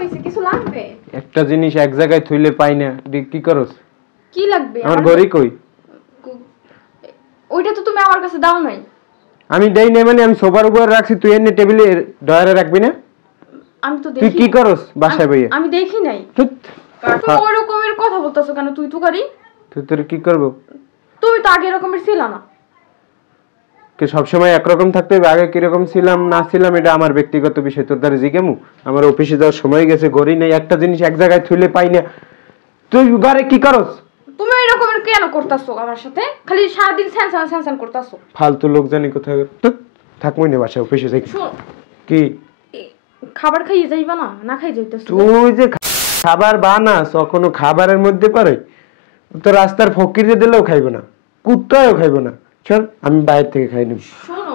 হইছে? কিছু লাগবে? একটা জিনিস এক জায়গায় থইলে পাই না, কি করস? কি লাগবে? আমার ঘড়ি কই? ওইটা তো তুমি আমার কাছে দাও নাই। আমি দেই নাই মানে আমি সোফার উপর রাখছি, তুই এনে টেবিলে ডয়ারে রাখবি না? আমি তো দেখি। তুই কি করস বাসায় বইয়া? আমি দেখি নাই। তুমি ওই রকমের কথা বলতাছো কেন? তুই করি? তুই তোর কি করব? তুমি তো আগে এরকমের ছিল না। কে সব সময় একরকম থাকতে হবে? আগে কি রকম ছিলাম না ছিলাম এটা আমার ব্যক্তিগত বিষয়, তোর দ্বারা জিজ্ঞামু? আমার অফিসে যাওয়ার সময় গেছে, ঘড়ি নেই, একটা জিনিস এক জায়গায় থইলে পাই না। তুই ঘরে কি করস? তুমি এই রকমের কেন করতাছো আমার সাথে? খালি সারা দিন স্যানসান করতাছো। ফালতু লোক জানি কোথায়। থাকমই না বাসায়, অফিসে যাই। কি খাবার খাইয়ে যাইবা না? না খাই যাইতেছো? তুই যে খাবার বানাস কোনো খাবারের মধ্যে পারে? তো রাস্তার ফকিরে দিলেও খাইবে না, কুত্তাও খাইবে না। চল আমি বাইরে থেকে খাই নিব। শোনো,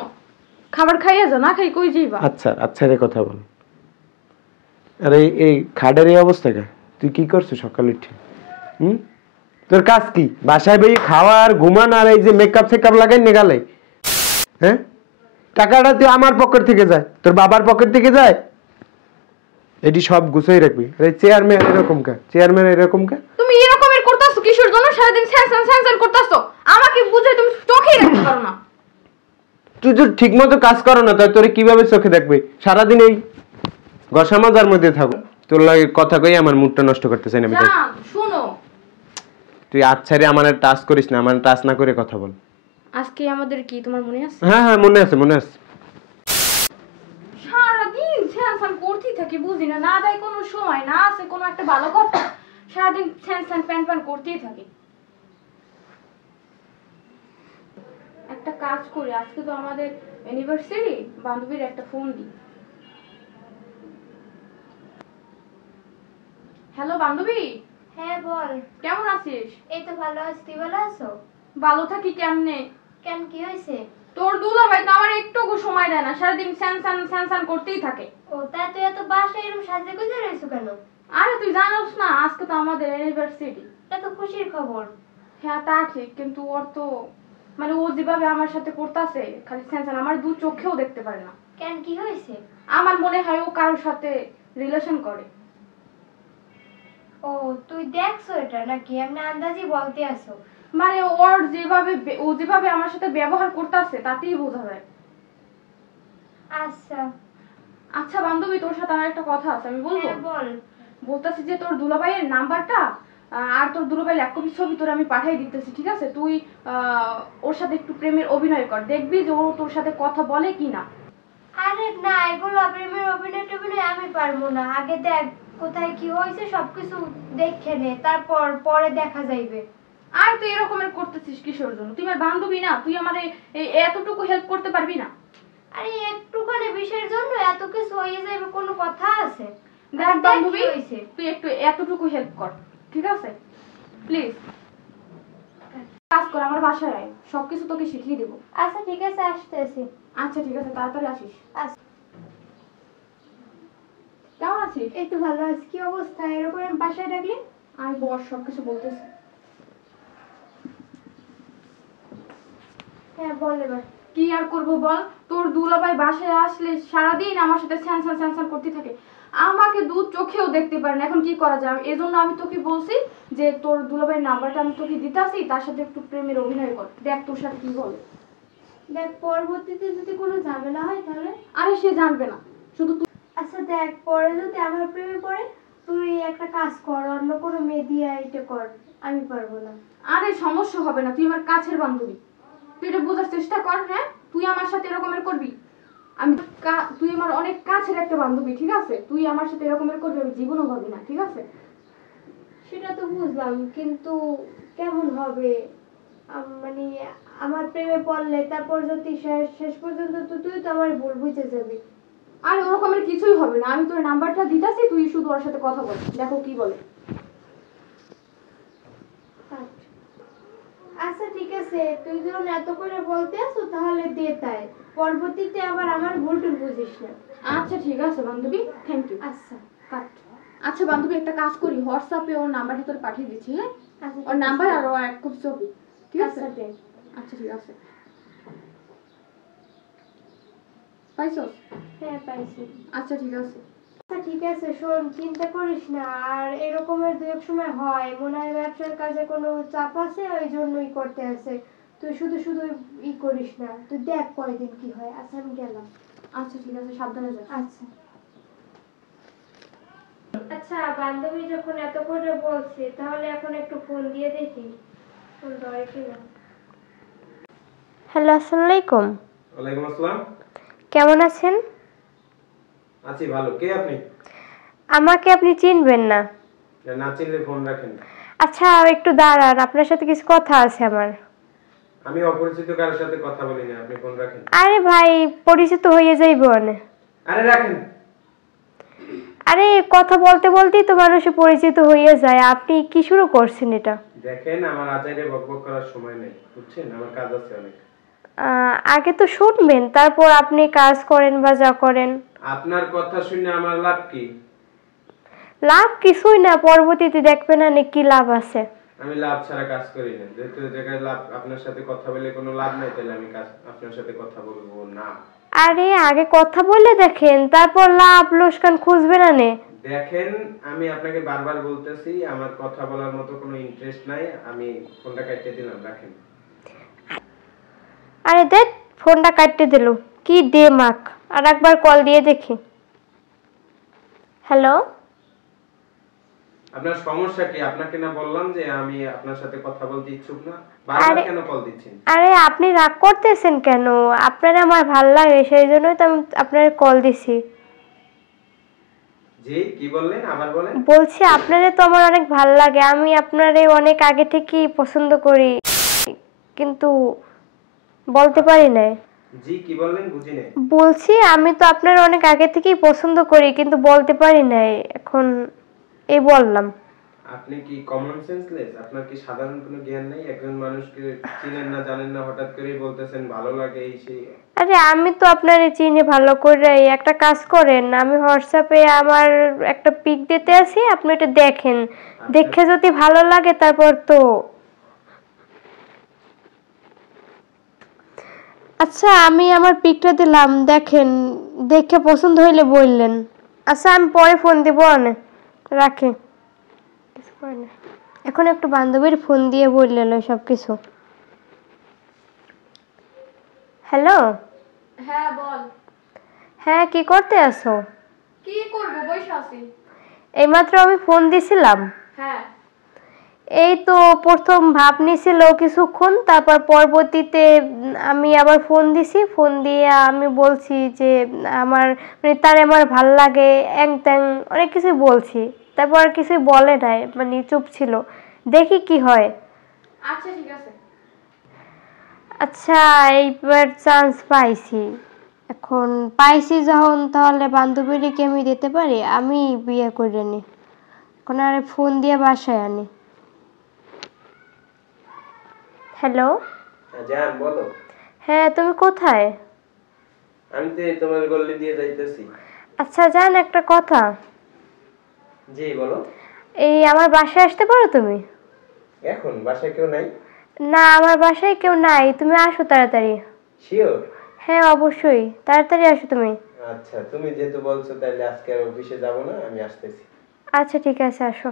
খাবার খাইয়ে যাও, না খাই কই যাইবা? আচ্ছা আচ্ছা রে কথা বল। আরে এই খাটের এই অবস্থা কে? তুই কি করছিস সকালে উঠে? তোর কাজ কি? বাসায় বই খাওয়া আর ঘুমান আর এই যে মেকআপ সেকআপ লাগাই নেগালে? হ্যাঁ, টাকাটা তুই আমার পকেট থেকে যায়, তোর বাবার পকেট থেকে যায়? এটি সব গুছাই রাখবি। আরে চেয়ারম্যান এরকম কা? চেয়ারম্যান এরকম কা? তুমি এরকমের করতাছো কিশোর জন্য? সারাদিন স্যানসান করতাছো। আমাকে বুঝে তুমি চোখেই রাখতে পারো না। তুই তো ঠিক মতো কাজ করো না, তাই তোরে কিভাবে চোখে দেখবে? সারাদিন এই গসা মজার মধ্যে থাকো। তোর লাগে কথা কই আমার মুডটা নষ্ট করতে চাই না আমি। শুনো, তুই আচ্ছা রে আমার টাচ করিস না, আমার টাচ না করে কথা বল। আজকে আমাদের কি তোমার মনে আছে? হ্যাঁ হ্যাঁ মনে আছে মনে আছে। সারাদিন স্যানসান করতেই থাকি, বুঝি না, না দেয় কোনো সময়, না আছে কোনো একটা ভালো কথা। সারাদিন স্যানসান প্যান করতেই থাকি। একটা কাজ করি, আজকে তো আমাদের অ্যানিভার্সারি, বান্ধবীর একটা ফোন দিই। হ্যালো বান্ধবী। হ্যাঁ বল। কেমন আছিস? এই তো ভালো আছি, তুই ভালো আছো? ভালো থাকি কেমনে? কেন, কি হয়েছে? তোর দুলাভাই তো আমার একটু সময় দেয় না, সারাদিন স্যানসান করতেই থাকে। ও তাই তুই এত বাসায় এরকম সাজে গুজে রয়েছো কেন? আরে তুই জানোস না আজকে তো আমাদের অ্যানিভার্সারি। এটা তো খুশির খবর। হ্যাঁ তা ঠিক, কিন্তু ওর তো মানে ও যেভাবে আমার সাথে করতেছে খালি স্যানসান, আমার দু চোখেও দেখতে পারে না। কেন, কি হয়েছে? আমার মনে হয় ও কারোর সাথে রিলেশন করে। ও তুই দেখছো এটা নাকি এমনি আন্দাজি বলতে আসো? মানে ওর যেভাবে ও যেভাবে আমার সাথে ব্যবহার করতেছে তাতেই বোঝা যায়। আচ্ছা আচ্ছা বান্ধবী, তোর সাথে আমার একটা কথা আছে, আমি বলবো? হ্যাঁ বল। বলতেছি যে তোর দুলাভাইয়ের নাম্বারটা আর তোর দুলাভাইয়ের এক কপি ছবি তোর আমি পাঠিয়ে দিতেছি, ঠিক আছে? তুই ওর সাথে একটু প্রেমের অভিনয় কর, দেখবি যে ও তোর সাথে কথা বলে কি না। আরে না, এগুলো প্রেমের অভিনয় টভিনয় আমি পারবো না। আগে দেখ কোথায় কি হয়েছে সবকিছু দেখে নে, তারপর পরে দেখা যাইবে। আর তুই এরকমের করতেছিস কিসের জন্য? তুই আমার বান্ধবী না? তুই আমার এতটুকু হেল্প করতে পারবি না? আরে একটুখানি বিষয়ের জন্য এত কিছু হয়ে যাবে, কোনো কথা আছে? দেখ বান্ধবী, তুই একটু এতটুকু হেল্প কর, ঠিক আছে? প্লিজ কাজ কর, আমার বাসায় আয়, সবকিছু তোকে শিখিয়ে দেবো। আচ্ছা ঠিক আছে, আসতেছি। আচ্ছা ঠিক আছে, তাড়াতাড়ি আসিস। আচ্ছা। কেমন আছিস? এই তো ভালো আছি। কি অবস্থা? এরকম বাসায় ডাকলি? আমি বস সবকিছু বলতেছি। হ্যাঁ বল এবার। কি আর করবো বল, তোর দুলাভাই বাসায় আসলে সারাদিন আমার সাথে স্যানসান করতে থাকে, আমাকে দু চোখেও দেখতে পারে না। এখন কি করা যায়? এজন্য আমি তোকে বলছি যে তোর দুলাভাইয়ের নাম্বারটা আমি তোকে দিতাছি, তার সাথে একটু প্রেমের অভিনয় কর, দেখ তোর সাথে কি বলে। দেখ পরবর্তীতে যদি কোনো ঝামেলা হয় তাহলে? আরে সে জানবে না, শুধু তুই। আচ্ছা দেখ, পরে যদি আমার প্রেমে পড়ে, তুই একটা কাজ কর, অন্য কোনো মেয়ে দিয়ে এটা কর, আমি পারবো না। আরে সমস্যা হবে না, তুই আমার কাছের বান্ধবী, তুই এটা বোঝার চেষ্টা কর। হ্যাঁ, তুই আমার সাথে এরকমের করবি? আমি তুই আমার অনেক কাছের একটা বান্ধবী, ঠিক আছে? তুই আমার সাথে এরকমের করবি আমি জীবনও ভাবি না, ঠিক আছে? সেটা তো বুঝলাম, কিন্তু কেমন হবে? মানে আমার প্রেমে পড়লে তারপর যদি শেষ পর্যন্ত তো তুই তো আমার ভুল বুঝে যাবি। আরে ওরকমের কিছুই হবে না, আমি তোর নাম্বারটা দিতাছি, তুই শুধু ওর সাথে কথা বল, দেখো কি বলে। আচ্ছা ঠিক আছে, তুই যখন এত করে বলতে আসো তাহলে দে তাই, পরবর্তীতে আবার আমার ভুল টুল বুঝিস না। আচ্ছা ঠিক আছে বান্ধবী, থ্যাংক ইউ। আচ্ছা কাট। আচ্ছা বান্ধবী, একটা কাজ করি, হোয়াটসঅ্যাপে ওর নাম্বারটা তোর পাঠিয়ে দিচ্ছি। হ্যাঁ, আচ্ছা ওর নাম্বার আর ও এক কপি ছবি, ঠিক আছে? আচ্ছা ঠিক আছে। পাইছো? হ্যাঁ পাইছি। আচ্ছা ঠিক আছে। আচ্ছা ঠিক আছে শোন, চিন্তা করিস না। আর এরকমের দু এক সময় হয়, মনে হয় ব্যবসার কাজে কোনো চাপ আছে, ওই জন্যই করতে আছে। তুই শুধু শুধু করিস না, তুই দেখ পরের দিন কি হয়। আচ্ছা আমি গেলাম। আচ্ছা ঠিক আছে, সাবধানে যাস। আচ্ছা আচ্ছা, বান্ধবী যখন এত করে বলছে, তাহলে এখন একটু ফোন দিয়ে দেখি ফোন ধরে কিনা। হ্যালো, আসসালামু আলাইকুম। ওয়ালাইকুম আসসালাম। কেমন আছেন? আছি ভালো। কে আপনি? আমাকে আপনি চিনবেন না। না চিনলে ফোন রাখেন। আচ্ছা একটু দাঁড়ান, আপনার সাথে কিছু কথা আছে আমার। আমি অপরিচিত কারোর সাথে কথা বলি না, আপনি ফোন রাখেন। আরে ভাই, পরিচিত হয়ে যাইবো না। আরে রাখেন। আরে কথা বলতে বলতেই তো মানুষে পরিচিত হয়ে যায়, আপনি কি শুরু করছেন এটা? দেখেন আমার আজাইরে বকবক করার সময় নেই, বুঝছেন? আমার কাজ আছে অনেক। আগে তো শুনবেন, তারপর আপনি কাজ করেন বা যা করেন। আপনার কথা শুনে আমার লাভ কি? লাভ কিছুই না, পরবর্তীতে দেখবেন না কি লাভ আছে। আমি লাভ ছাড়া কাজ করি না। যেহেতু জায়গায় লাভ, আপনার সাথে কথা বলে কোনো লাভ নাই, তাহলে আমি কাজ আপনার সাথে কথা বলবো না। আরে আগে কথা বলে দেখেন, তারপর লাভ লোকসান খুঁজবে না নে। দেখেন আমি আপনাকে বারবার বলতেছি, আমার কথা বলার মতো কোনো ইন্টারেস্ট নাই, আমি ফোনটা কেটে দিলাম, রাখেন। আরে দেখ, ফোনটা কাটতে দিল, কি দেমাক। আর একবার কল দিয়ে দেখি। হ্যালো। আপনার সমস্যা কি? আপনাকে না বললাম যে আমি আপনার সাথে কথা বলতে ইচ্ছুক না, বারবার কেন কল দিচ্ছেন? আরে আপনি রাগ করতেছেন কেন? আপনার আমার ভাল লাগে, সেই জন্যই তো আমি আপনার কল দিছি। জি কি বললেন? আবার বলেন। বলছি আপনারে তো আমার অনেক ভাল লাগে, আমি আপনারে অনেক আগে থেকেই পছন্দ করি, কিন্তু বলতে পারি না। জি কি বললেন? বুঝি নাই। বলছি আমি তো আপনার অনেক আগে থেকেই পছন্দ করি, কিন্তু বলতে পারি না, এখন এই বললাম। আপনি কি কমন সেন্সলেস? আপনার কি সাধারণ কোনো জ্ঞান নেই? একজন মানুষকে চিনেন না জানেন না, হঠাৎ করেই বলতেছেন ভালো লাগে এই সেই। আরে আমি তো আপনারে চিনি ভালো করে, একটা কাজ করেন, আমি হোয়াটসঅ্যাপে আমার একটা পিক দিতে আছি, আপনি এটা দেখেন, দেখে যদি ভালো লাগে তারপর তো। আচ্ছা আমি আমার পিকটা দিলাম, দেখেন, দেখে পছন্দ হইলে বললেন। আচ্ছা আমি পরে ফোন দিব, না রাখি। এখন একটু বান্ধবীর ফোন দিয়ে বললেন সব কিছু। হ্যালো। হ্যাঁ বল। হ্যাঁ কি করতে আছো? কি করবো, বসে আছি। এইমাত্র আমি ফোন দিছিলাম। হ্যাঁ। এই তো প্রথম ভাব নিছিল কিছুক্ষণ, তারপর পরবর্তীতে আমি আবার ফোন দিছি, ফোন দিয়ে আমি বলছি যে আমার মানে তার আমার ভাল লাগে, অ্যাং ত্যাং অনেক কিছু বলছি, তারপর আর কিছুই বলে নাই, মানে চুপ ছিল। দেখি কি হয়। আচ্ছা ঠিক আছে। আচ্ছা এইবার চান্স পাইছি, এখন পাইছি যখন, তাহলে বান্ধবীরে কি আমি দিতে পারি? আমি বিয়ে করে নি, এখন আর ফোন দিয়ে বাসায় আনি। হ্যালো। জান বলো। হ্যাঁ তুমি কোথায়? আমি তো তোমার গল্লি দিয়ে যাইতেছি। আচ্ছা জান একটা কথা। জি বলো। এই আমার বাসায় আসতে পারো তুমি? এখন বাসায় কেউ নাই? না আমার বাসায় কেউ নাই, তুমি আসো তাড়াতাড়ি। শিওর? হ্যাঁ অবশ্যই, তাড়াতাড়ি আসো তুমি। আচ্ছা তুমি যেহেতু বলছো, তাহলে আজকে আর অফিসে যাব না, আমি আসতেছি। আচ্ছা ঠিক আছে, আসো।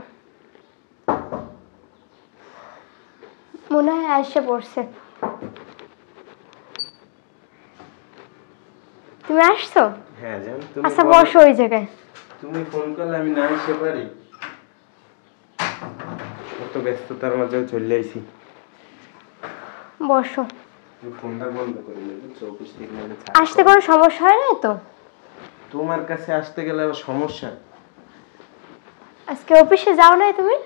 মনে হয় আসে পড়ছে। তুমি আসছো? হ্যাঁ জান। তুমি আচ্ছা বসো ওই জায়গায়। তুমি ফোন করলে আমি না আসতে পারি? কত ব্যস্ততার মাঝেও চলে আইছি। বসো। ফোনটা বন্ধ করে নে, বুঝছো? অফিস থেকে মানে আসতে কোনো সমস্যা হয় না তো? তোমার কাছে আসতে গেলে আবার সমস্যা। আজকে অফিসে যাও না তুমি?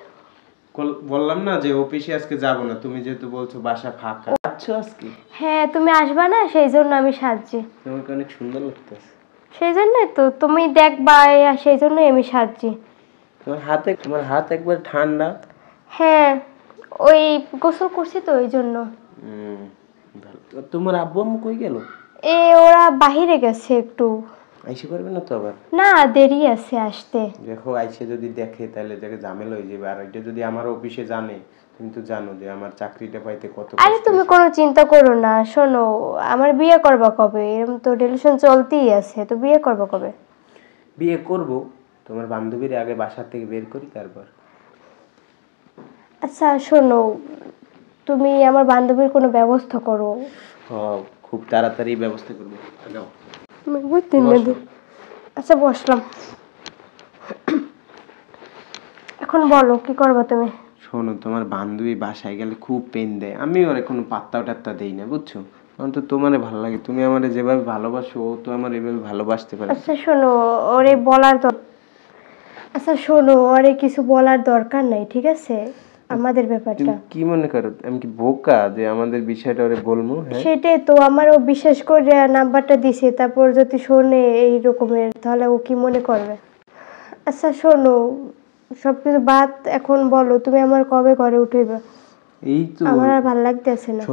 বললাম না যে অফিসে আজকে যাব না, তুমি যেহেতু বলছো বাসা ফাঁকা। আচ্ছা আজকে হ্যাঁ তুমি আসবা না, সেই জন্য আমি সাজছি। তোমাকে অনেক সুন্দর লাগতেছে। সেই জন্যই তো তুমি দেখবা, সেই জন্যই আমি সাজছি। তোমার হাত একবার ঠান্ডা। হ্যাঁ ওই গোসল করছি তো ওই জন্য। তোমার আব্বু আম্মু কই গেল? ওরা বাহিরে গেছে একটু। আইসে পারবে না তো আবার? না দেরি আছে আসতে। দেখো আইসে যদি দেখে তাহলে দেখে ঝামেলা হয়ে যাবে, আর এটা যদি আমার অফিসে জানে, তুমি তো জানো যে আমার চাকরিটা পাইতে কত কষ্ট। আরে তুমি কোনো চিন্তা করো না, শোনো আমার বিয়ে করবা কবে? এরকম তো রিলেশন চলতেই আছে, তো বিয়ে করবা কবে? বিয়ে করব, তোমার বান্ধবীর আগে বাসা থেকে বের করি তারপর। আচ্ছা শোনো, তুমি আমার বান্ধবীর কোনো ব্যবস্থা করো। খুব তাড়াতাড়ি ব্যবস্থা করবো। যাও। বসো। আচ্ছা বসলাম। এখন বলো কি করবে তুমি? শোনো, তোমার বান্ধবী বাসায় গেলে খুব পেন দেয়, আমি ওর কোনো পাত্তা টাত্তা দেই না, বুঝছো? আমার তো তোমারে ভালো লাগে, তুমি আমারে যেভাবে ভালোবাসো ও তো আমার এভাবে ভালোবাসতে পারে। আচ্ছা শোনো, ওরে বলার আচ্ছা শোনো, ওরে কিছু বলার দরকার নাই, ঠিক আছে? আমাদের ব্যাপারটা তুমি কি মনে করো আমি কি বোকা যে আমাদের বিষয়টা ওরে বলবো? হ্যাঁ, সেটাই তো, আমারও বিশেষ করে নাম্বারটা দিছে, তারপর যদি শোনে এই রকমের তাহলে ও কি মনে করবে? আচ্ছা শোনো, সবকিছু বাদ, এখন বলো তুমি আমার কবে ঘরে উঠাইবে? এই তো আমার আর ভালো লাগতেছে না।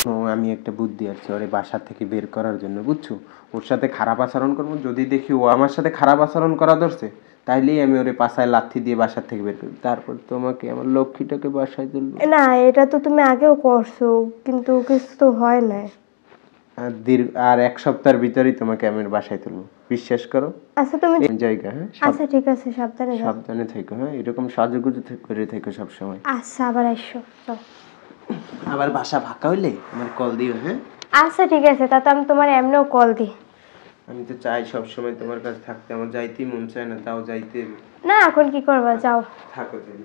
শোনো, আমি একটা বুদ্ধি আছে ওরে বাসা থেকে বের করার জন্য, বুঝছো? ওর সাথে খারাপ আচরণ করবো, যদি দেখি ও আমার সাথে খারাপ আচরণ করা ধরছে তাইলেই আমি ওরে পাছায় লাথি দিয়ে বাসা থেকে বের করবো, তারপর তোমাকে আমার লক্ষ্মীটাকে বাসায় তুলবো। না, এটা তো তুমি আগেও করছো, কিন্তু কিছু তো হয় না। আর এক সপ্তাহের ভিতরেই তোমাকে আমি বাসায় তুলবো, বিশ্বাস করো। আচ্ছা তুমি এই জায়গা, হ্যাঁ আচ্ছা ঠিক আছে, সাবধানে যাও। সাবধানে থেকো, হ্যাঁ এরকম সাজুগুজু করে থেকো সবসময়। আচ্ছা আবার এসো, যাও। আবার বাসা ফাঁকা হইলে আমার কল দিও, হ্যাঁ? আচ্ছা ঠিক আছে, তা তো আমি তোমার এমনিও কল দিই। আমি তো চাই সবসময় তোমার কাছে থাকতে, আমার যাইতেই মন চায় না, তাও যাইতে না এখন কি করবা, যাও। থাকো তুমি।